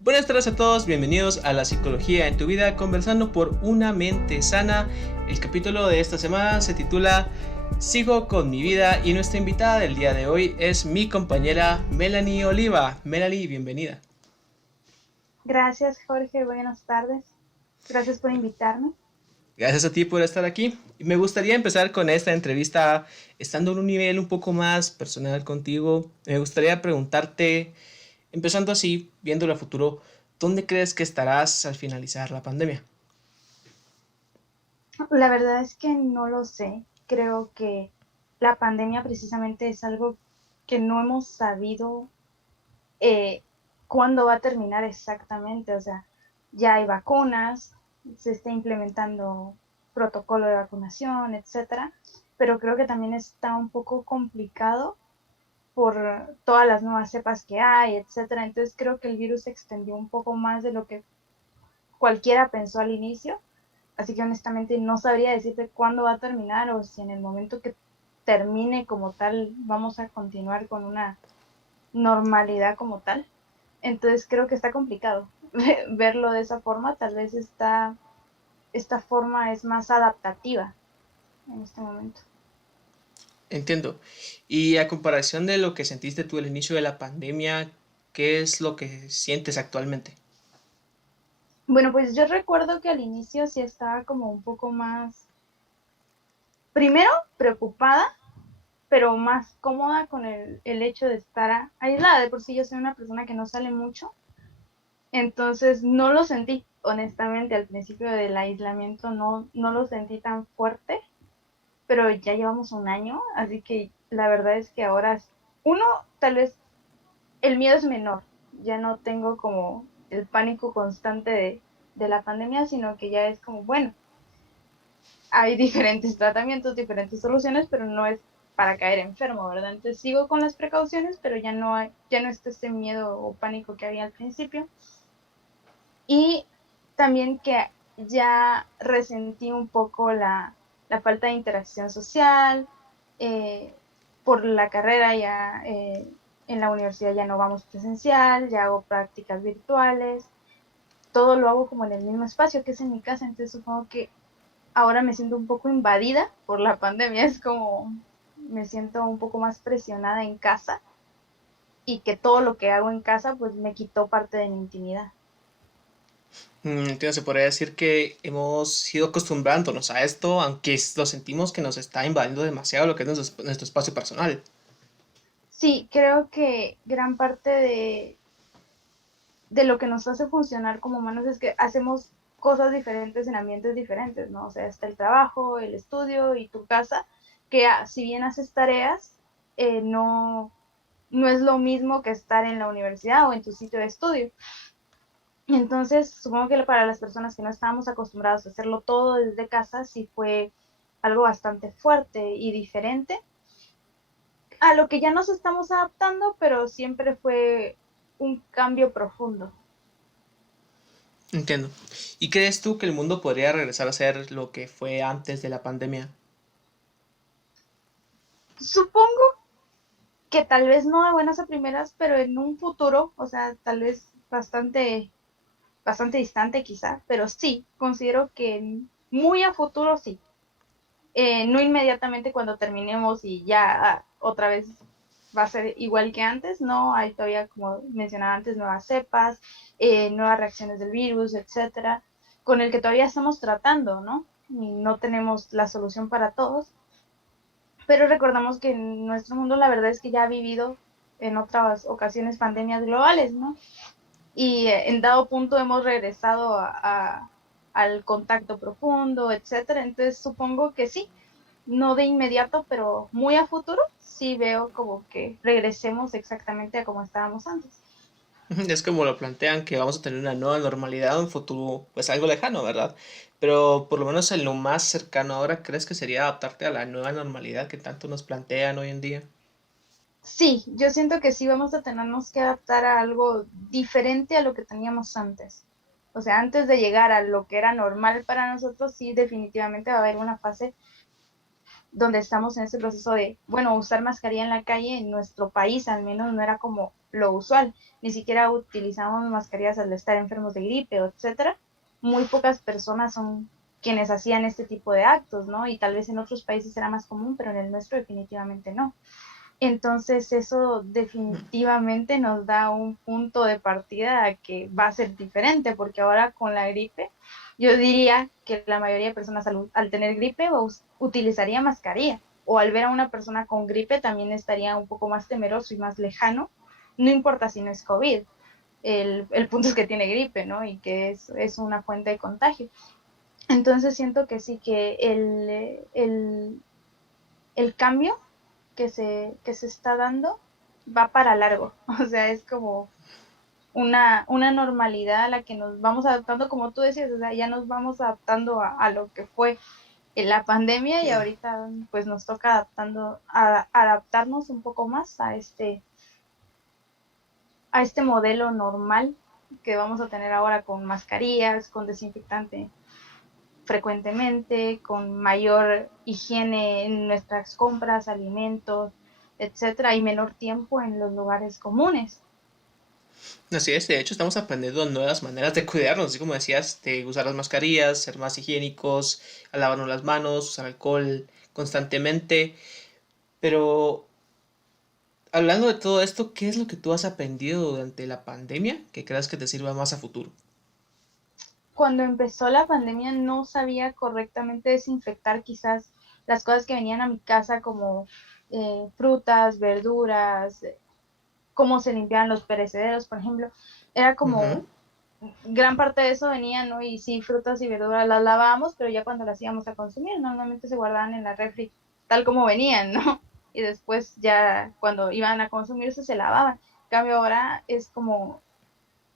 Buenas tardes a todos, bienvenidos a La Psicología en tu Vida, conversando por una mente sana. El capítulo de esta semana se titula Sigo con mi vida y nuestra invitada del día de hoy es mi compañera Melanie Oliva. Melanie, bienvenida. Gracias, Jorge. Buenas tardes. Gracias por invitarme. Gracias a ti por estar aquí. Me gustaría empezar con esta entrevista estando en un nivel un poco más personal contigo. Me gustaría preguntarte, empezando así, viéndolo a futuro, ¿dónde crees que estarás al finalizar la pandemia? La verdad es que no lo sé. Creo que la pandemia precisamente es algo que no hemos sabido eh, cuándo va a terminar exactamente. O sea, ya hay vacunas, se está implementando protocolo de vacunación, etcétera. Pero creo que también está un poco complicado por todas las nuevas cepas que hay, etcétera. Entonces creo que el virus se extendió un poco más de lo que cualquiera pensó al inicio, así que honestamente no sabría decirte cuándo va a terminar o si en el momento que termine como tal vamos a continuar con una normalidad como tal. Entonces creo que está complicado verlo de esa forma, tal vez esta forma es más adaptativa en este momento. Entiendo. Y a comparación de lo que sentiste tú al inicio de la pandemia, ¿qué es lo que sientes actualmente? Bueno, pues yo recuerdo que al inicio sí estaba como un poco más, primero preocupada, pero más cómoda con el hecho de estar aislada. De por sí yo soy una persona que no sale mucho, entonces no lo sentí, honestamente, al principio del aislamiento no lo sentí tan fuerte, pero ya llevamos un año, así que la verdad es que ahora, uno, tal vez el miedo es menor, ya no tengo como el pánico constante de la pandemia, sino que ya es como, bueno, hay diferentes tratamientos, diferentes soluciones, pero no es para caer enfermo, ¿verdad? Entonces sigo con las precauciones, pero ya no está ese miedo o pánico que había al principio. Y también que ya resentí un poco la falta de interacción social, eh, por la carrera ya en la universidad ya no vamos presencial, ya hago prácticas virtuales, todo lo hago como en el mismo espacio que es en mi casa, entonces supongo que ahora me siento un poco invadida por la pandemia, es como me siento un poco más presionada en casa y que todo lo que hago en casa pues me quitó parte de mi intimidad. Entiendo, se podría decir que hemos ido acostumbrándonos a esto, aunque lo sentimos que nos está invadiendo demasiado lo que es nuestro espacio personal. Sí, creo que gran parte de lo que nos hace funcionar como humanos es que hacemos cosas diferentes en ambientes diferentes, ¿no? O sea, está el trabajo, el estudio y tu casa, que si bien haces tareas, no es lo mismo que estar en la universidad o en tu sitio de estudio. Entonces, supongo que para las personas que no estábamos acostumbrados a hacerlo todo desde casa, sí fue algo bastante fuerte y diferente a lo que ya nos estamos adaptando, pero siempre fue un cambio profundo. Entiendo. ¿Y crees tú que el mundo podría regresar a ser lo que fue antes de la pandemia? Supongo que tal vez no de buenas a primeras, pero en un futuro, o sea, tal vez bastante distante quizá, pero sí, considero que muy a futuro sí. No inmediatamente cuando terminemos y ya otra vez va a ser igual que antes, no, hay todavía, como mencionaba antes, nuevas cepas, nuevas reacciones del virus, etcétera, con el que todavía estamos tratando, ¿no? Y no tenemos la solución para todos, pero recordamos que en nuestro mundo la verdad es que ya ha vivido en otras ocasiones pandemias globales, ¿no? Y en dado punto hemos regresado al contacto profundo, etcétera. Entonces supongo que sí, no de inmediato, pero muy a futuro, sí veo como que regresemos exactamente a como estábamos antes. Es como lo plantean, que vamos a tener una nueva normalidad, un futuro, pues algo lejano, ¿verdad? Pero por lo menos en lo más cercano ahora, ¿crees que sería adaptarte a la nueva normalidad que tanto nos plantean hoy en día? Sí, yo siento que sí vamos a tenernos que adaptar a algo diferente a lo que teníamos antes. O sea, antes de llegar a lo que era normal para nosotros, sí, definitivamente va a haber una fase donde estamos en ese proceso de, bueno, usar mascarilla en la calle en nuestro país al menos no era como lo usual. Ni siquiera utilizamos mascarillas al estar enfermos de gripe, etcétera. Muy pocas personas son quienes hacían este tipo de actos, ¿no? Y tal vez en otros países era más común, pero en el nuestro definitivamente no. Entonces eso definitivamente nos da un punto de partida a que va a ser diferente, porque ahora con la gripe, yo diría que la mayoría de personas al tener gripe utilizaría mascarilla, o al ver a una persona con gripe también estaría un poco más temeroso y más lejano, no importa si no es COVID, el punto es que tiene gripe, ¿no? Y que es una fuente de contagio. Entonces siento que sí, que el cambio que se está dando va para largo. O sea, es como una normalidad a la que nos vamos adaptando, como tú decías, o sea, ya nos vamos adaptando a lo que fue la pandemia y ahorita pues nos toca adaptarnos un poco más a este modelo normal que vamos a tener ahora con mascarillas, con desinfectante frecuentemente, con mayor higiene en nuestras compras, alimentos, etcétera, y menor tiempo en los lugares comunes. Así es, de hecho estamos aprendiendo nuevas maneras de cuidarnos, así como decías, de usar las mascarillas, ser más higiénicos, a lavarnos las manos, usar alcohol constantemente. Pero hablando de todo esto, ¿qué es lo que tú has aprendido durante la pandemia que creas que te sirva más a futuro? Cuando empezó la pandemia no sabía correctamente desinfectar quizás las cosas que venían a mi casa como frutas, verduras, cómo se limpiaban los perecederos, por ejemplo. Era Ujú. como gran parte de eso venía, ¿no? Y sí, frutas y verduras las lavábamos, pero ya cuando las íbamos a consumir, normalmente se guardaban en la refri tal como venían, ¿no? Y después ya cuando iban a consumirse se lavaban. En cambio ahora es como,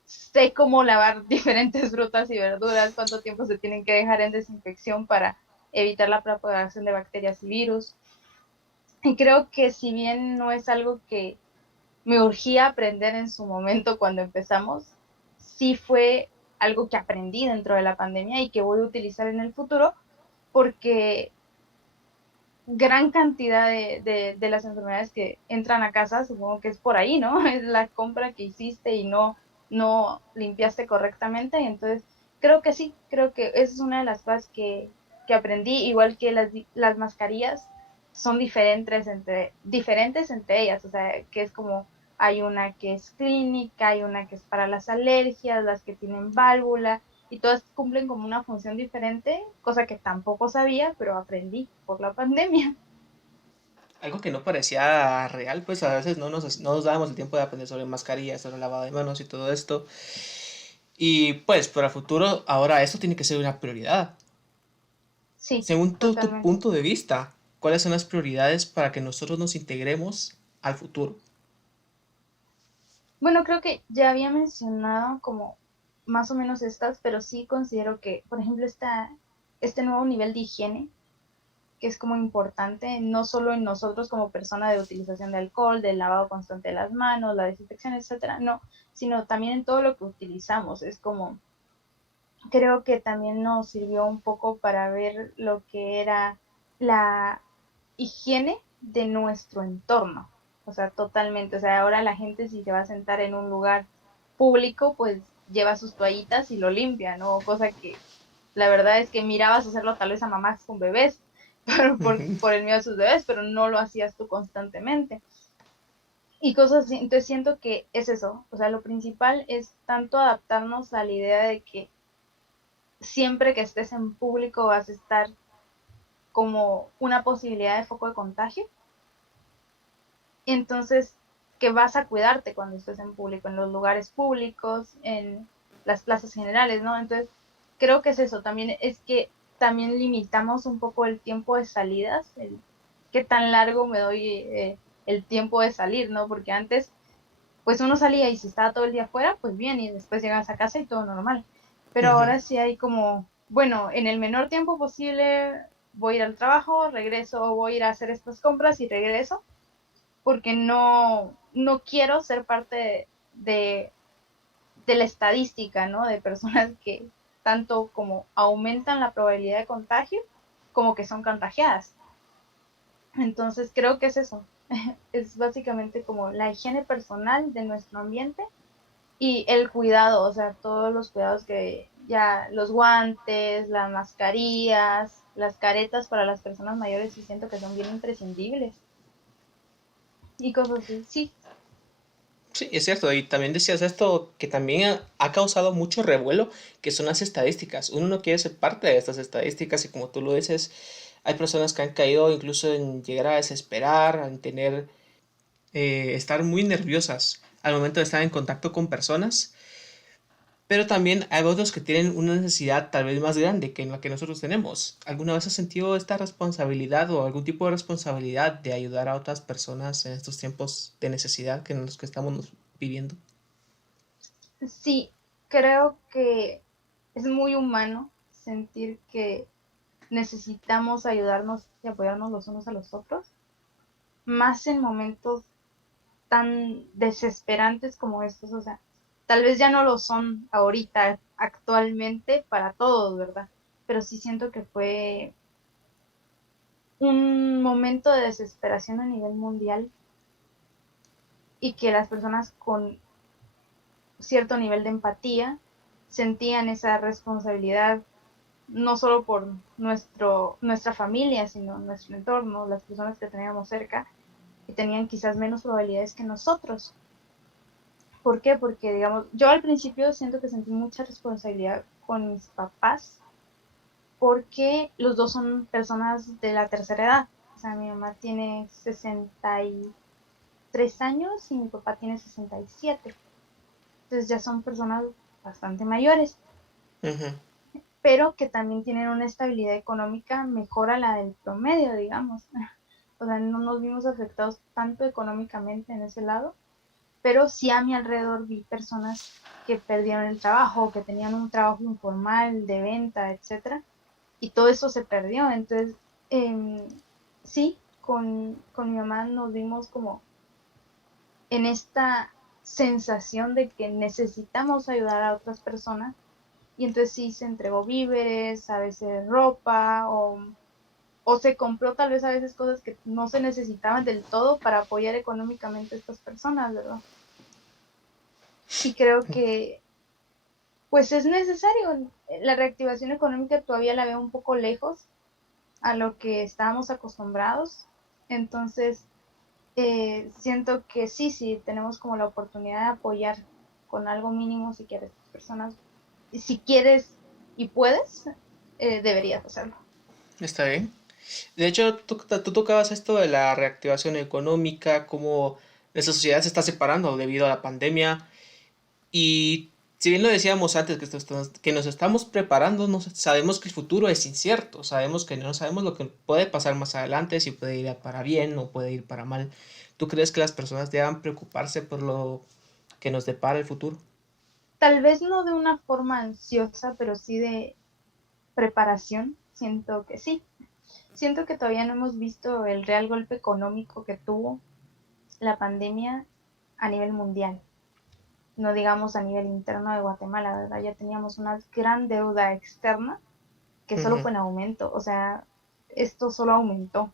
sé cómo lavar diferentes frutas y verduras, cuánto tiempo se tienen que dejar en desinfección para evitar la propagación de bacterias y virus. Y creo que si bien no es algo que me urgía aprender en su momento cuando empezamos, sí fue algo que aprendí dentro de la pandemia y que voy a utilizar en el futuro porque gran cantidad de las enfermedades que entran a casa, supongo que es por ahí, ¿no? Es la compra que hiciste y no limpiaste correctamente. Y entonces, creo que sí, creo que esa es una de las cosas que aprendí, igual que las mascarillas son diferentes entre ellas, o sea, que es como hay una que es clínica, hay una que es para las alergias, las que tienen válvula, y todas cumplen como una función diferente, cosa que tampoco sabía, pero aprendí por la pandemia. Algo que no parecía real, pues a veces no nos dábamos el tiempo de aprender sobre mascarillas, sobre lavado de manos y todo esto. Y pues para el futuro, ahora esto tiene que ser una prioridad. Sí, Según tu totalmente. punto de vista, ¿cuáles son las prioridades para que nosotros nos integremos al futuro? Bueno, creo que ya había mencionado como más o menos estas, pero sí considero que, por ejemplo, este nuevo nivel de higiene, que es como importante, no solo en nosotros como persona de utilización de alcohol, del lavado constante de las manos, la desinfección, etcétera, no, sino también en todo lo que utilizamos. Es como creo que también nos sirvió un poco para ver lo que era la higiene de nuestro entorno. O sea, totalmente. O sea, ahora la gente si se va a sentar en un lugar público, pues lleva sus toallitas y lo limpia, ¿no? Cosa que la verdad es que mirabas hacerlo tal vez a mamás con bebés por el miedo de sus bebés, pero no lo hacías tú constantemente. Y cosas así. Entonces siento que es eso. O sea, lo principal es tanto adaptarnos a la idea de que siempre que estés en público vas a estar como una posibilidad de foco de contagio. Entonces, que vas a cuidarte cuando estés en público, en los lugares públicos, en las plazas generales, ¿no? Entonces, creo que es eso. También es que también limitamos un poco el tiempo de salidas, qué tan largo me doy el tiempo de salir, ¿no? Porque antes pues uno salía y si estaba todo el día afuera, pues bien, y después llegas a casa y todo normal. Pero Ujú. ahora sí hay como, bueno, en el menor tiempo posible voy a ir al trabajo, regreso, voy a ir a hacer estas compras y regreso, porque no quiero ser parte de la estadística, ¿no? De personas que tanto como aumentan la probabilidad de contagio, como que son contagiadas. Entonces creo que es eso. es básicamente como la higiene personal de nuestro ambiente y el cuidado, o sea, todos los cuidados que ya, los guantes, las mascarillas, las caretas para las personas mayores, sí siento que son bien imprescindibles y cosas así. Sí, Sí, es cierto, y también decías esto que también ha causado mucho revuelo, que son las estadísticas. Uno no quiere ser parte de estas estadísticas y como tú lo dices, hay personas que han caído incluso en llegar a desesperar, en tener, estar muy nerviosas al momento de estar en contacto con personas, pero también hay otros que tienen una necesidad tal vez más grande que la que nosotros tenemos. ¿Alguna vez has sentido esta responsabilidad o algún tipo de responsabilidad de ayudar a otras personas en estos tiempos de necesidad que en los que estamos viviendo? sí, creo que es muy humano sentir que necesitamos ayudarnos y apoyarnos los unos a los otros, más en momentos tan desesperantes como estos, o sea, tal vez ya no lo son ahorita, actualmente, para todos, ¿verdad? Pero sí siento que fue un momento de desesperación a nivel mundial y que las personas con cierto nivel de empatía sentían esa responsabilidad no solo por nuestra familia, sino nuestro entorno, las personas que teníamos cerca, que tenían quizás menos probabilidades que nosotros. ¿Por qué? Porque, digamos, yo al principio siento que sentí mucha responsabilidad con mis papás, porque los dos son personas de la tercera edad. O sea, mi mamá tiene 63 años y mi papá tiene 67. Entonces ya son personas bastante mayores, Ujú. pero que también tienen una estabilidad económica mejor a la del promedio, digamos. O sea, no nos vimos afectados tanto económicamente en ese lado, pero sí a mi alrededor vi personas que perdieron el trabajo, que tenían un trabajo informal de venta, etcétera, y todo eso se perdió. Entonces, sí, con mi mamá nos vimos como en esta sensación de que necesitamos ayudar a otras personas, y entonces sí se entregó víveres, a veces ropa, o se compró tal vez a veces cosas que no se necesitaban del todo para apoyar económicamente a estas personas, ¿verdad? Y creo que pues es necesario. La reactivación económica todavía la veo un poco lejos a lo que estábamos acostumbrados. Entonces, siento que sí, sí, tenemos como la oportunidad de apoyar con algo mínimo si quieres personas. Y si quieres y puedes, deberías hacerlo. Está bien. De hecho, tú tocabas esto de la reactivación económica, cómo nuestra sociedad se está separando debido a la pandemia. Y si bien lo decíamos antes, que nos estamos preparando, sabemos que el futuro es incierto, sabemos que no sabemos lo que puede pasar más adelante, si puede ir para bien o puede ir para mal. ¿Tú crees que las personas deban preocuparse por lo que nos depara el futuro? Tal vez no de una forma ansiosa, pero sí de preparación. Siento que sí. Siento que todavía no hemos visto el real golpe económico que tuvo la pandemia a nivel mundial, no digamos a nivel interno de Guatemala, ¿verdad? Ya teníamos una gran deuda externa que solo Ujú. fue en aumento, o sea, esto solo aumentó.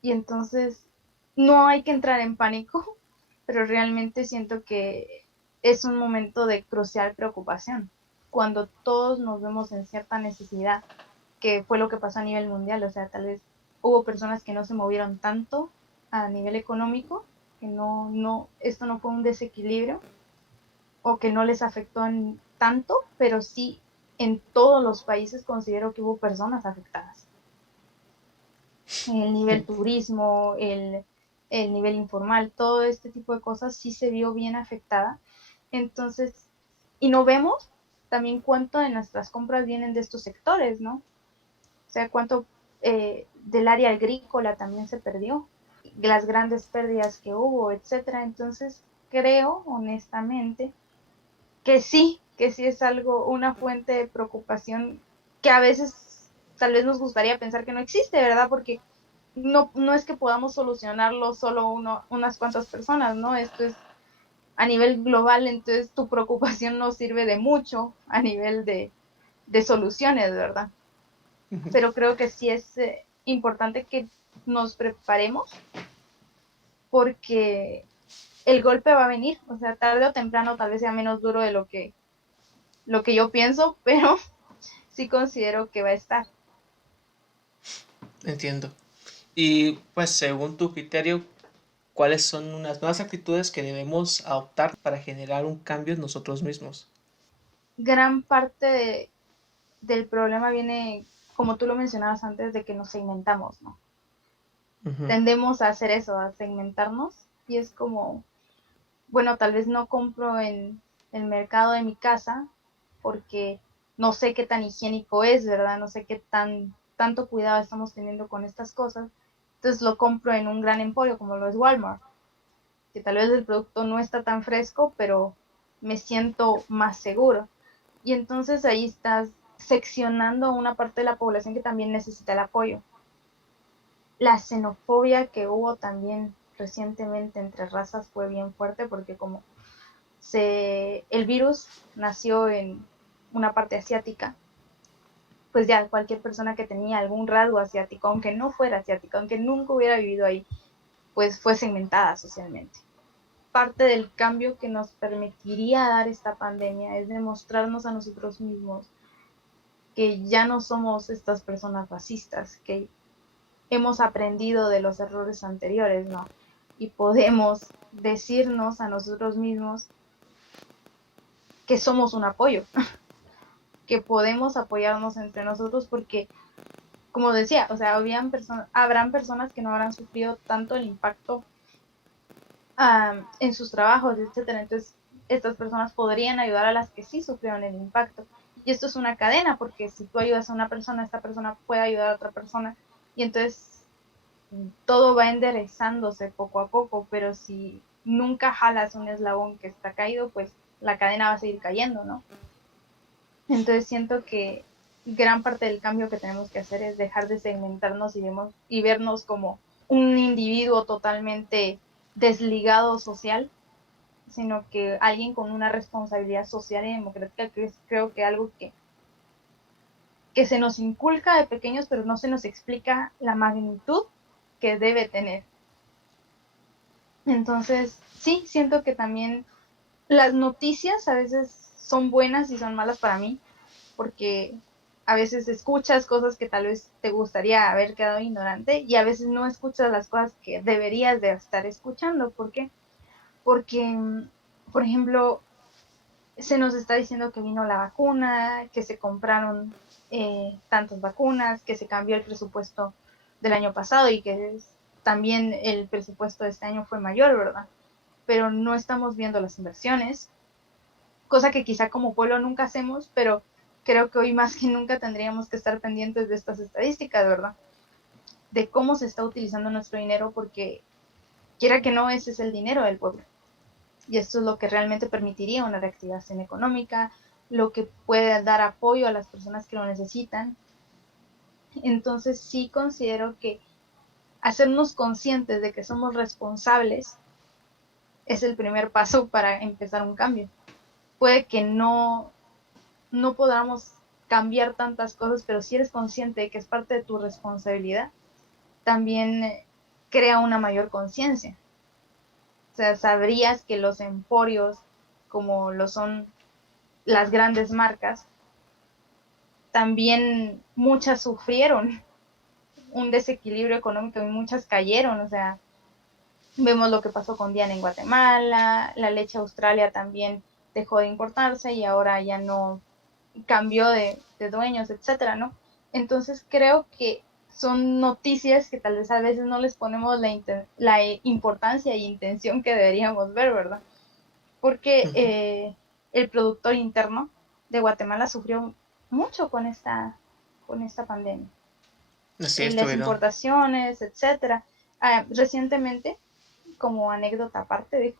Y entonces no hay que entrar en pánico, pero realmente siento que es un momento de crucial preocupación, cuando todos nos vemos en cierta necesidad, que fue lo que pasó a nivel mundial, o sea, tal vez hubo personas que no se movieron tanto a nivel económico, que esto no fue un desequilibrio, o que no les afectó en tanto, pero sí en todos los países considero que hubo personas afectadas. El nivel turismo, el nivel informal, todo este tipo de cosas sí se vio bien afectada. Entonces, y no vemos también cuánto de nuestras compras vienen de estos sectores, ¿no? O sea, cuánto del área agrícola también se perdió, las grandes pérdidas que hubo, etcétera. Entonces, creo honestamente que sí es algo, una fuente de preocupación que a veces tal vez nos gustaría pensar que no existe, ¿verdad? Porque no es que podamos solucionarlo solo unas cuantas personas, ¿no? Esto es a nivel global, entonces tu preocupación no sirve de mucho a nivel de soluciones, ¿verdad? Pero creo que sí es importante que nos preparemos porque el golpe va a venir, o sea, tarde o temprano tal vez sea menos duro de lo que yo pienso, pero sí considero que va a estar. Entiendo. Y pues según tu criterio, ¿cuáles son unas nuevas actitudes que debemos adoptar para generar un cambio en nosotros mismos? Gran parte del problema viene, como tú lo mencionabas antes, de que nos segmentamos, ¿no? Ujú. Tendemos a hacer eso, a segmentarnos, y es como, bueno, tal vez no compro en el mercado de mi casa porque no sé qué tan higiénico es, ¿verdad? No sé qué tanto cuidado estamos teniendo con estas cosas. Entonces lo compro en un gran emporio como lo es Walmart, que tal vez el producto no está tan fresco, pero me siento más seguro. Y entonces ahí estás seccionando una parte de la población que también necesita el apoyo. La xenofobia que hubo también recientemente entre razas fue bien fuerte porque como el virus nació en una parte asiática, pues ya cualquier persona que tenía algún rasgo asiático, aunque no fuera asiática, aunque nunca hubiera vivido ahí, pues fue segmentada socialmente. Parte del cambio que nos permitiría dar esta pandemia es demostrarnos a nosotros mismos que ya no somos estas personas racistas, que hemos aprendido de los errores anteriores, ¿no? Y podemos decirnos a nosotros mismos que somos un apoyo, que podemos apoyarnos entre nosotros porque, como decía, o sea, habrán personas que no habrán sufrido tanto el impacto en sus trabajos, etcétera. Entonces, estas personas podrían ayudar a las que sí sufrieron el impacto. Y esto es una cadena, porque si tú ayudas a una persona, esta persona puede ayudar a otra persona. Y entonces todo va enderezándose poco a poco, pero si nunca jalas un eslabón que está caído, pues la cadena va a seguir cayendo, ¿no? Entonces siento que gran parte del cambio que tenemos que hacer es dejar de segmentarnos y vernos como un individuo totalmente desligado social, sino que alguien con una responsabilidad social y democrática, que es creo que algo que se nos inculca de pequeños, pero no se nos explica la magnitud que debe tener. Entonces, sí, siento que también las noticias a veces son buenas y son malas para mí, porque a veces escuchas cosas que tal vez te gustaría haber quedado ignorante y a veces no escuchas las cosas que deberías de estar escuchando. ¿Por qué? Porque, por ejemplo, se nos está diciendo que vino la vacuna, que se compraron tantas vacunas, que se cambió el presupuesto del año pasado y que también el presupuesto de este año fue mayor, ¿verdad? Pero no estamos viendo las inversiones, cosa que quizá como pueblo nunca hacemos, pero creo que hoy más que nunca tendríamos que estar pendientes de estas estadísticas, ¿verdad? De cómo se está utilizando nuestro dinero, porque quiera que no, ese es el dinero del pueblo. Y esto es lo que realmente permitiría una reactivación económica, lo que puede dar apoyo a las personas que lo necesitan. Entonces sí considero que hacernos conscientes de que somos responsables es el primer paso para empezar un cambio. Puede que no podamos cambiar tantas cosas, pero si eres consciente de que es parte de tu responsabilidad, también crea una mayor conciencia. O sea, sabrías que los emporios, como lo son las grandes marcas, también muchas sufrieron un desequilibrio económico y muchas cayeron. O sea, vemos lo que pasó con Diana en Guatemala, la leche Australia también dejó de importarse y ahora ya no cambió de dueños, etcétera, ¿no? Entonces creo que son noticias que tal vez a veces no les ponemos la importancia e intención que deberíamos ver, ¿verdad? Porque Ujú. el productor interno de Guatemala sufrió mucho con esta pandemia. Así Las estuvieron. importaciones, etcétera. Recientemente, como anécdota aparte,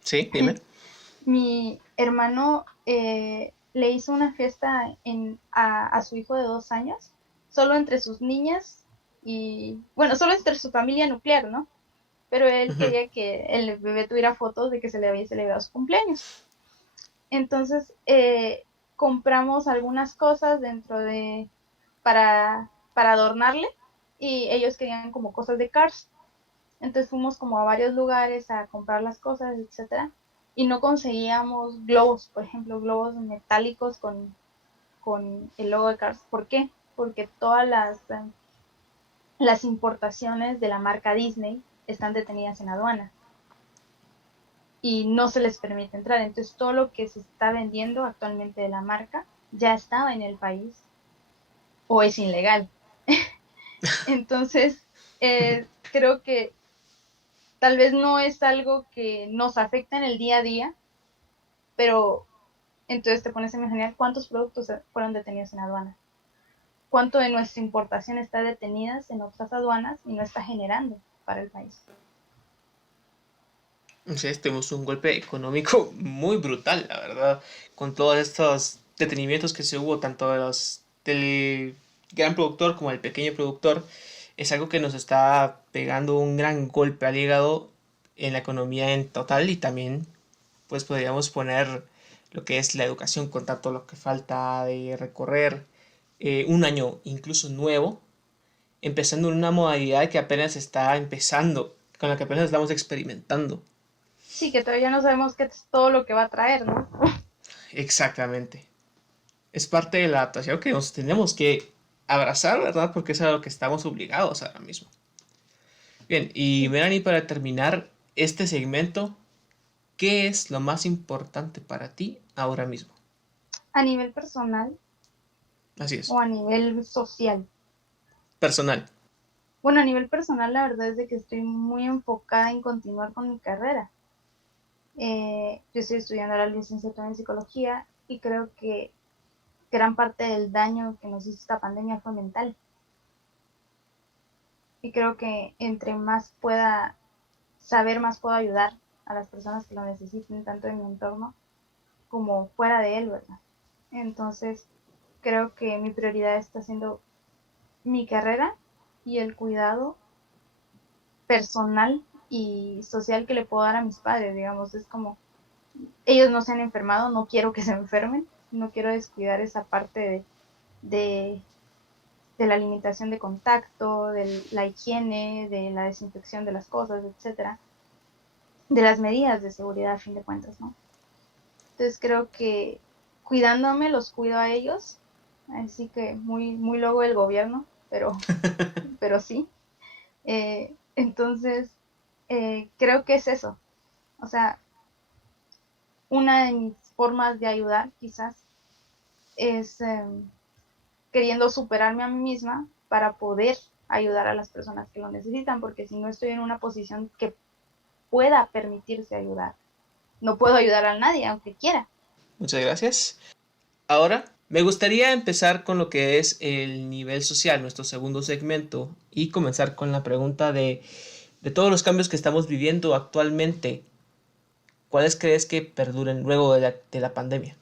Sí, dime. mi hermano le hizo una fiesta a su hijo de 2 años, solo entre sus niñas y, bueno, solo entre su familia nuclear, ¿no? Pero él Ujú. quería que el bebé tuviera fotos de que se le había celebrado su cumpleaños. Entonces, compramos algunas cosas para adornarle y ellos querían como cosas de Cars. Entonces fuimos como a varios lugares a comprar las cosas, etcétera, y no conseguíamos globos, por ejemplo, globos metálicos con el logo de Cars. ¿Por qué? Porque todas las importaciones de la marca Disney están detenidas en aduana y no se les permite entrar. Entonces todo lo que se está vendiendo actualmente de la marca ya estaba en el país o es ilegal. Entonces, creo que tal vez no es algo que nos afecta en el día a día, pero entonces te pones a imaginar cuántos productos fueron detenidos en aduana, cuánto de nuestra importación está detenida en otras aduanas y no está generando para el país. Entonces tenemos un golpe económico muy brutal, la verdad, con todos estos detenimientos que se hubo, tanto del gran productor como del pequeño productor. Es algo que nos está pegando un gran golpe al hígado en la economía en total, y también pues podríamos poner lo que es la educación con tanto lo que falta de recorrer, un año incluso nuevo, empezando en una modalidad que apenas está empezando, con la que apenas estamos experimentando. Sí, que todavía no sabemos qué es todo lo que va a traer, ¿no? Exactamente. Es parte de la adaptación que nos tenemos que abrazar, ¿verdad? Porque es a lo que estamos obligados ahora mismo. Bien, y Sí. Melanie, para terminar este segmento, ¿qué es lo más importante para ti ahora mismo? A nivel personal Así o es. a nivel social. Personal. Bueno, a nivel personal, la verdad es de que estoy muy enfocada en continuar con mi carrera. Yo estoy estudiando la licenciatura en psicología y creo que gran parte del daño que nos hizo esta pandemia fue mental. Y creo que entre más pueda saber, más puedo ayudar a las personas que lo necesiten, tanto en mi entorno como fuera de él, ¿verdad? Entonces, creo que mi prioridad está siendo mi carrera y el cuidado personal y social que le puedo dar a mis padres, digamos, es como, ellos no se han enfermado, no quiero que se enfermen, no quiero descuidar esa parte de, de la limitación de contacto, de la higiene, de la desinfección de las cosas, etcétera, de las medidas de seguridad a fin de cuentas, ¿no? Entonces creo que cuidándome los cuido a ellos, así que muy, muy logo el gobierno, pero sí. Entonces, creo que es eso. O sea, una de mis formas de ayudar quizás es queriendo superarme a mí misma para poder ayudar a las personas que lo necesitan, porque si no estoy en una posición que pueda permitirse ayudar, no puedo ayudar a nadie, aunque quiera. Muchas gracias. Ahora, me gustaría empezar con lo que es el nivel social, nuestro segundo segmento, y comenzar con la pregunta de todos los cambios que estamos viviendo actualmente, ¿cuáles crees que perduren luego de la pandemia?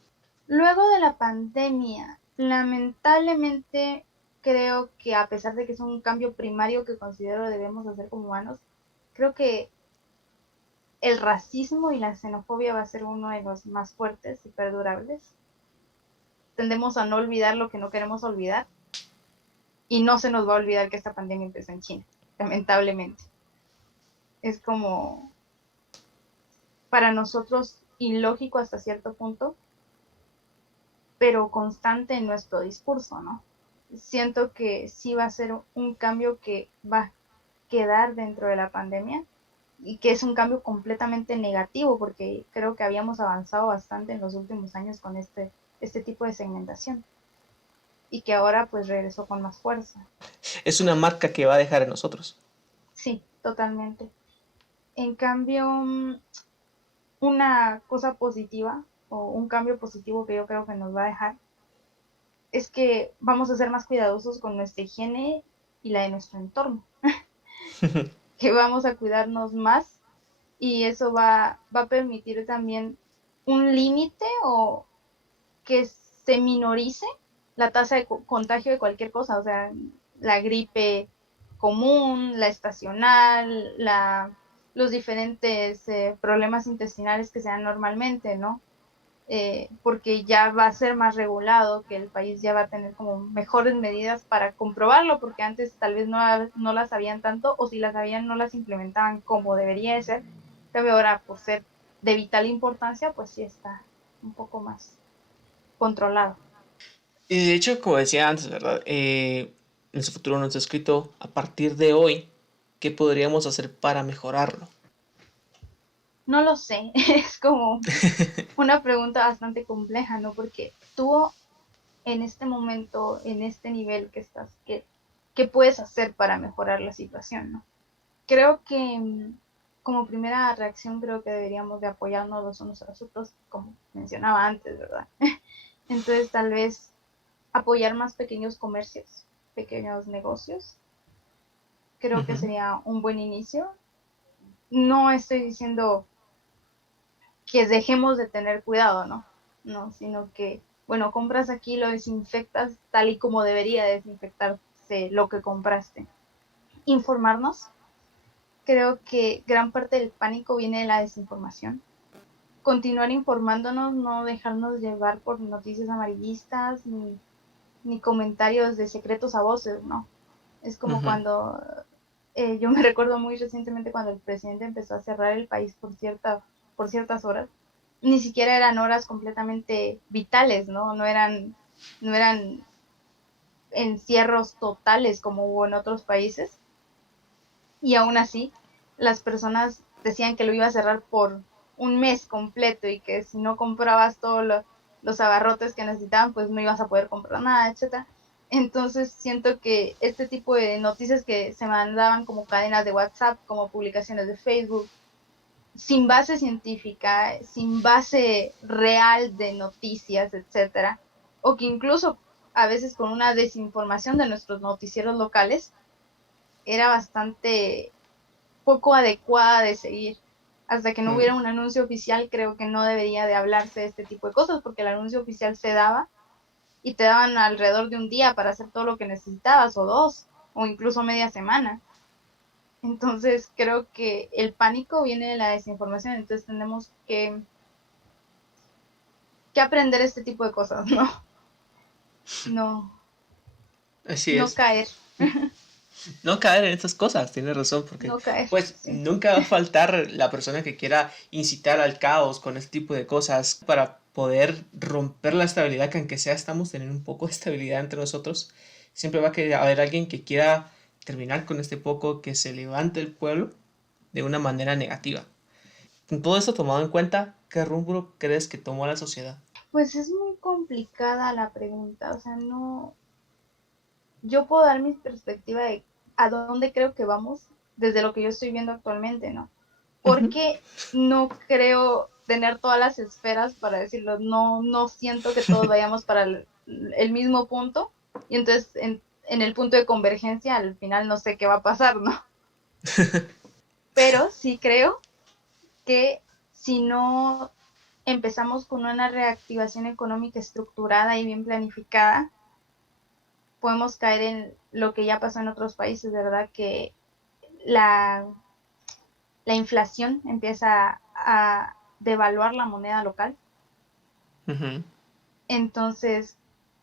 Luego de la pandemia, lamentablemente creo que a pesar de que es un cambio primario que considero debemos hacer como humanos, creo que el racismo y la xenofobia va a ser uno de los más fuertes y perdurables. Tendemos a no olvidar lo que no queremos olvidar y no se nos va a olvidar que esta pandemia empezó en China, lamentablemente. Es como para nosotros ilógico hasta cierto punto, pero constante en nuestro discurso, ¿no? Siento que sí va a ser un cambio que va a quedar dentro de la pandemia y que es un cambio completamente negativo porque creo que habíamos avanzado bastante en los últimos años con este tipo de segmentación y que ahora pues regresó con más fuerza. Es una marca que va a dejar en nosotros. Sí, totalmente. En cambio, una cosa positiva o un cambio positivo que yo creo que nos va a dejar es que vamos a ser más cuidadosos con nuestra higiene y la de nuestro entorno, que vamos a cuidarnos más y eso va a permitir también un límite o que se minorice la tasa de contagio de cualquier cosa, o sea, la gripe común, la estacional, los diferentes problemas intestinales que se dan normalmente, ¿no? porque ya va a ser más regulado, que el país ya va a tener como mejores medidas para comprobarlo, porque antes tal vez no las sabían tanto, o si las sabían no las implementaban como debería de ser, pero ahora por ser de vital importancia, pues sí está un poco más controlado. Y de hecho, como decía antes, ¿verdad? En su futuro nos ha escrito a partir de hoy qué podríamos hacer para mejorarlo. No lo sé, es como una pregunta bastante compleja, ¿no? Porque tú en este momento, en este nivel que estás, ¿qué puedes hacer para mejorar la situación, ¿no? Creo que como primera reacción creo que deberíamos de apoyarnos los unos a los otros, como mencionaba antes, ¿verdad? Entonces tal vez apoyar más pequeños comercios, pequeños negocios, creo que Ujú. sería un buen inicio. No estoy diciendo que dejemos de tener cuidado, ¿no? No, sino que, bueno, compras aquí, lo desinfectas tal y como debería desinfectarse lo que compraste. Informarnos. Creo que gran parte del pánico viene de la desinformación. Continuar informándonos, no dejarnos llevar por noticias amarillistas ni comentarios de secretos a voces, ¿no? Es como Ujú. cuando yo me recuerdo muy recientemente cuando el presidente empezó a cerrar el país por ciertas horas. Ni siquiera eran horas completamente vitales, ¿no? No eran encierros totales como hubo en otros países. Y aún así, las personas decían que lo iba a cerrar por un mes completo y que si no comprabas todos los abarrotes que necesitaban, pues no ibas a poder comprar nada, etcétera. Entonces siento que este tipo de noticias que se mandaban como cadenas de WhatsApp, como publicaciones de Facebook, sin base científica, sin base real de noticias, etcétera, o que incluso a veces con una desinformación de nuestros noticieros locales, era bastante poco adecuada de seguir. Hasta que no Mm. hubiera un anuncio oficial, creo que no debería de hablarse de este tipo de cosas, porque el anuncio oficial se daba y te daban alrededor de un día para hacer todo lo que necesitabas, o dos, o incluso media semana. Entonces creo que el pánico viene de la desinformación, entonces tenemos que aprender este tipo de cosas, ¿no? No, Así no es. caer, No caer en estas cosas, tienes razón, porque no caer, pues sí. nunca va a faltar la persona que quiera incitar al caos con este tipo de cosas para poder romper la estabilidad que aunque sea estamos teniendo un poco de estabilidad entre nosotros. Siempre va a haber alguien que quiera terminar con este poco, que se levante el pueblo de una manera negativa. Con todo esto tomado en cuenta, ¿qué rumbo crees que tomó la sociedad? Pues es muy complicada la pregunta, o sea, no, yo puedo dar mi perspectiva de a dónde creo que vamos desde lo que yo estoy viendo actualmente, ¿no? Ujú. Porque no creo tener todas las esferas para decirlo, no siento que todos vayamos para el mismo punto y entonces en el punto de convergencia al final no sé qué va a pasar, ¿no? Pero sí creo que si no empezamos con una reactivación económica estructurada y bien planificada, podemos caer en lo que ya pasó en otros países, de verdad, que la, la inflación empieza a devaluar la moneda local. Ujú. Entonces,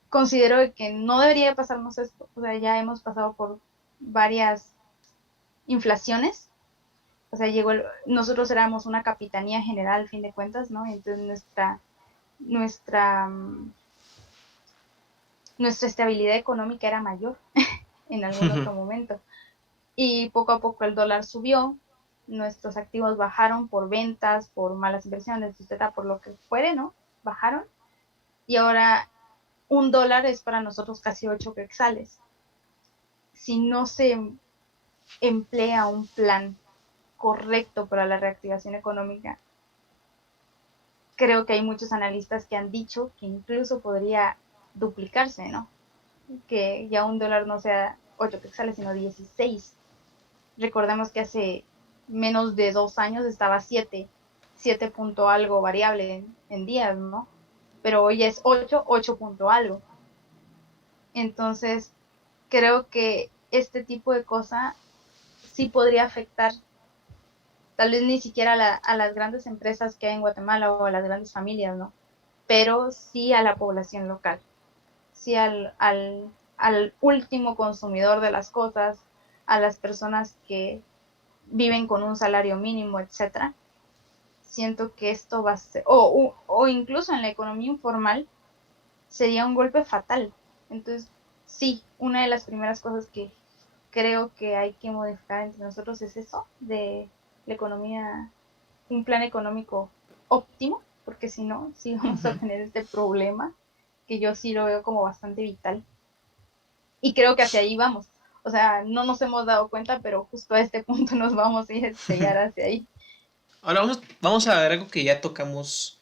considero que no debería pasarnos esto. O sea, ya hemos pasado por varias inflaciones. O sea, nosotros éramos una capitanía general, al fin de cuentas, ¿no? Entonces nuestra, nuestra estabilidad económica era mayor en algún otro momento. Y poco a poco el dólar subió, nuestros activos bajaron por ventas, por malas inversiones, etcétera, por lo que fuere, ¿no? Bajaron. Y ahora $1 es para nosotros casi 8 quetzales. Si no se emplea un plan correcto para la reactivación económica, creo que hay muchos analistas que han dicho que incluso podría duplicarse, ¿no? Que ya $1 no sea 8 quetzales, sino 16. Recordemos que hace menos de 2 años estaba 7 punto algo variable en días, ¿no? Pero hoy es 8 punto algo. Entonces, creo que este tipo de cosa sí podría afectar, tal vez ni siquiera a las grandes empresas que hay en Guatemala o a las grandes familias, ¿no? pero sí a la población local, sí al último consumidor de las cosas, a las personas que viven con un salario mínimo, etcétera. Siento que esto va a ser, o incluso en la economía informal, sería un golpe fatal. Entonces, sí, una de las primeras cosas que creo que hay que modificar entre nosotros es eso, de la economía, un plan económico óptimo, porque si no, sí vamos a tener este problema, que yo sí lo veo como bastante vital. Y creo que hacia ahí vamos. O sea, no nos hemos dado cuenta, pero justo a este punto nos vamos a ir a estrellar hacia ahí. Ahora vamos a ver algo que ya tocamos,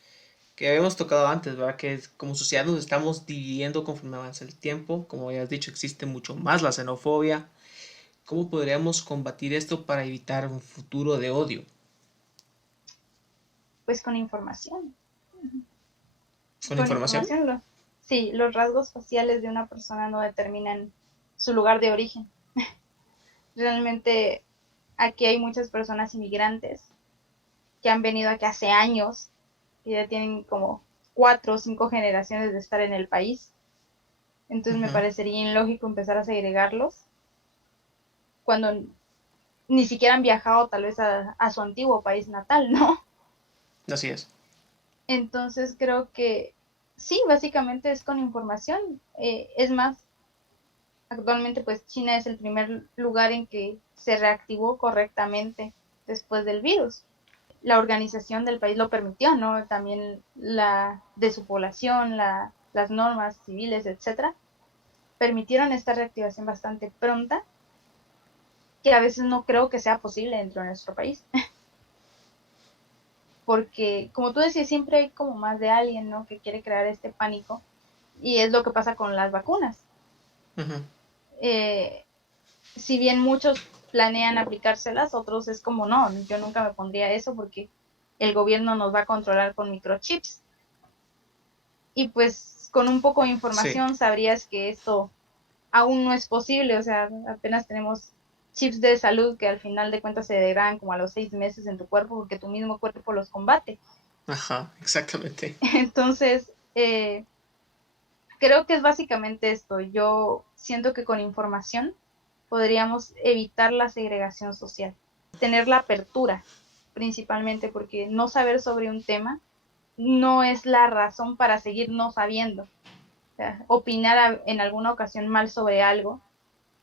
que habíamos tocado antes, ¿verdad? Que como sociedad nos estamos dividiendo conforme avanza el tiempo. Como ya has dicho, existe mucho más la xenofobia. ¿Cómo podríamos combatir esto para evitar un futuro de odio? Pues con información. ¿Con Con información? información, sí, los rasgos faciales de una persona no determinan su lugar de origen. Realmente aquí hay muchas personas inmigrantes que han venido aquí hace años, que ya tienen como 4 o 5 generaciones de estar en el país. Entonces me parecería ilógico empezar a segregarlos cuando ni siquiera han viajado tal vez a su antiguo país natal, ¿no? Así es. Entonces creo que sí, básicamente es con información. Es más, actualmente pues China es el primer lugar en que se reactivó correctamente después del virus. La organización del país lo permitió, ¿no? También la de su población, las normas civiles, etcétera, permitieron esta reactivación bastante pronta, que a veces no creo que sea posible dentro de nuestro país. Porque, como tú decías, siempre hay como más de alguien, ¿no? Que quiere crear este pánico. Y es lo que pasa con las vacunas. Uh-huh. Eh, si bien muchos planean aplicárselas, otros es como, no, yo nunca me pondría eso porque el gobierno nos va a controlar con microchips. Y pues con un poco de Sí. información sabrías que esto aún no es posible, o sea, apenas tenemos chips de salud que al final de cuentas se degradan como a los 6 meses en tu cuerpo porque tu mismo cuerpo los combate. Ajá, exactamente. Entonces, creo que es básicamente esto. Yo siento que con información podríamos evitar la segregación social, tener la apertura principalmente, porque no saber sobre un tema no es la razón para seguir no sabiendo. O sea, opinar en alguna ocasión mal sobre algo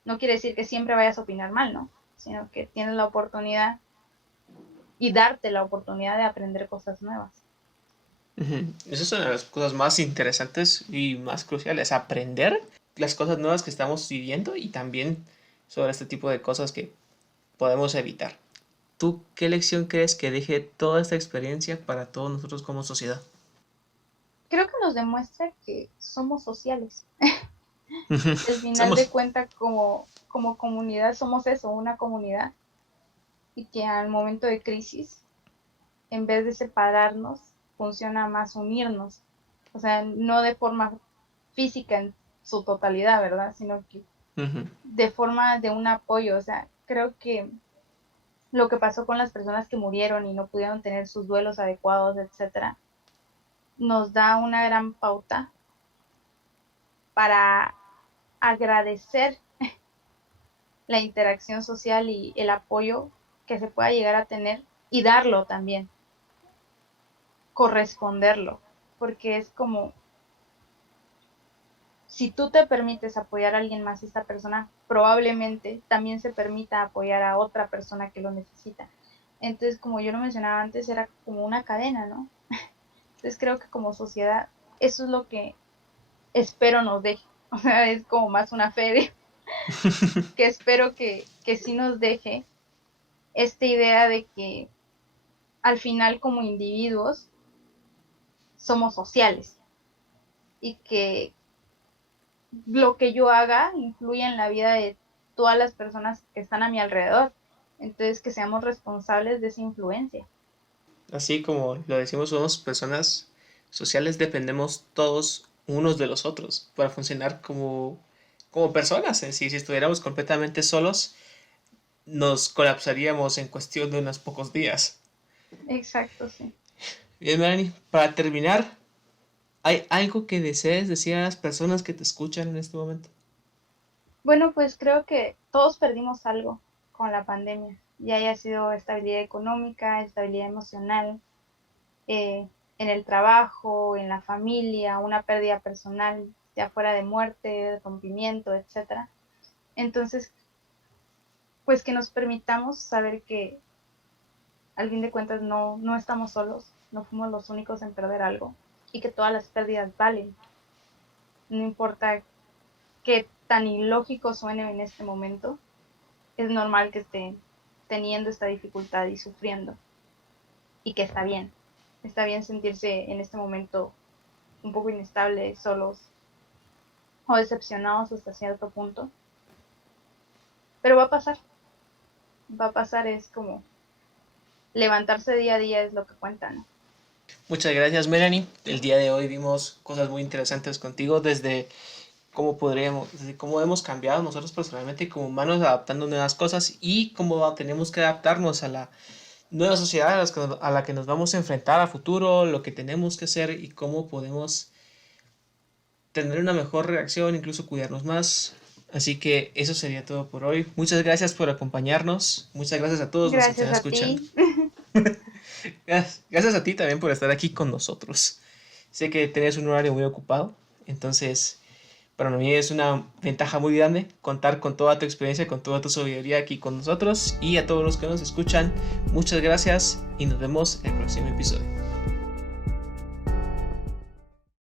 no quiere decir que siempre vayas a opinar mal, ¿no? Sino que tienes la oportunidad y darte la oportunidad de aprender cosas nuevas. Uh-huh. Esa es una de las cosas más interesantes y más cruciales, aprender las cosas nuevas que estamos viviendo y también sobre este tipo de cosas que podemos evitar. ¿Tú qué lección crees que deje toda esta experiencia para todos nosotros como sociedad? Creo que nos demuestra que somos sociales. Al final de Somos. cuentas, como comunidad, somos eso, una comunidad. Y que al momento de crisis, en vez de separarnos, funciona más unirnos. O sea, no de forma física en su totalidad, ¿verdad? Sino que Uh-huh. de forma de un apoyo. O sea, creo que lo que pasó con las personas que murieron y no pudieron tener sus duelos adecuados, etcétera, nos da una gran pauta para agradecer la interacción social y el apoyo que se pueda llegar a tener y darlo también, corresponderlo, porque es como si tú te permites apoyar a alguien más, esta persona probablemente también se permita apoyar a otra persona que lo necesita. Entonces, como yo lo mencionaba antes, era como una cadena, ¿no? Entonces creo que como sociedad eso es lo que espero nos deje. O sea, es como más una fe de que espero que sí nos deje esta idea de que al final como individuos somos sociales y que lo que yo haga influye en la vida de todas las personas que están a mi alrededor. Entonces, que seamos responsables de esa influencia. Así como lo decimos, somos personas sociales, dependemos todos unos de los otros para funcionar como personas. Si estuviéramos completamente solos, nos colapsaríamos en cuestión de unos pocos días. Exacto, sí. Bien, Melanie, para terminar, ¿Hay algo que desees decir a las personas que te escuchan en este momento? Bueno, pues creo que todos perdimos algo con la pandemia, ya haya sido estabilidad económica, estabilidad emocional, eh, en el trabajo, en la familia, una pérdida personal, ya fuera de muerte, rompimiento, etcétera. Entonces, pues que nos permitamos saber que al fin de cuentas no estamos solos, no fuimos los únicos en perder algo y que todas las pérdidas valen. No importa qué tan ilógico suene en este momento, es normal que estén teniendo esta dificultad y sufriendo y que está bien. Está bien sentirse en este momento un poco inestables, solos o decepcionados hasta cierto punto. Pero va a pasar, es como levantarse día a día es lo que cuenta, ¿no? Muchas gracias, Melanie. El día de hoy vimos cosas muy interesantes contigo desde desde cómo hemos cambiado nosotros personalmente como humanos adaptando nuevas cosas y cómo tenemos que adaptarnos a la nueva sociedad a la que nos vamos a enfrentar a futuro, lo que tenemos que hacer y cómo podemos tener una mejor reacción, incluso cuidarnos más. Así que eso sería todo por hoy. Muchas gracias por acompañarnos. Muchas gracias a todos los que están Gracias a escuchando. ti. Gracias a ti también por estar aquí con nosotros. Sé que tenés un horario muy ocupado, entonces para mí es una ventaja muy grande contar con toda tu experiencia, con toda tu sabiduría aquí con nosotros y a todos los que nos escuchan. Muchas gracias y nos vemos en el próximo episodio.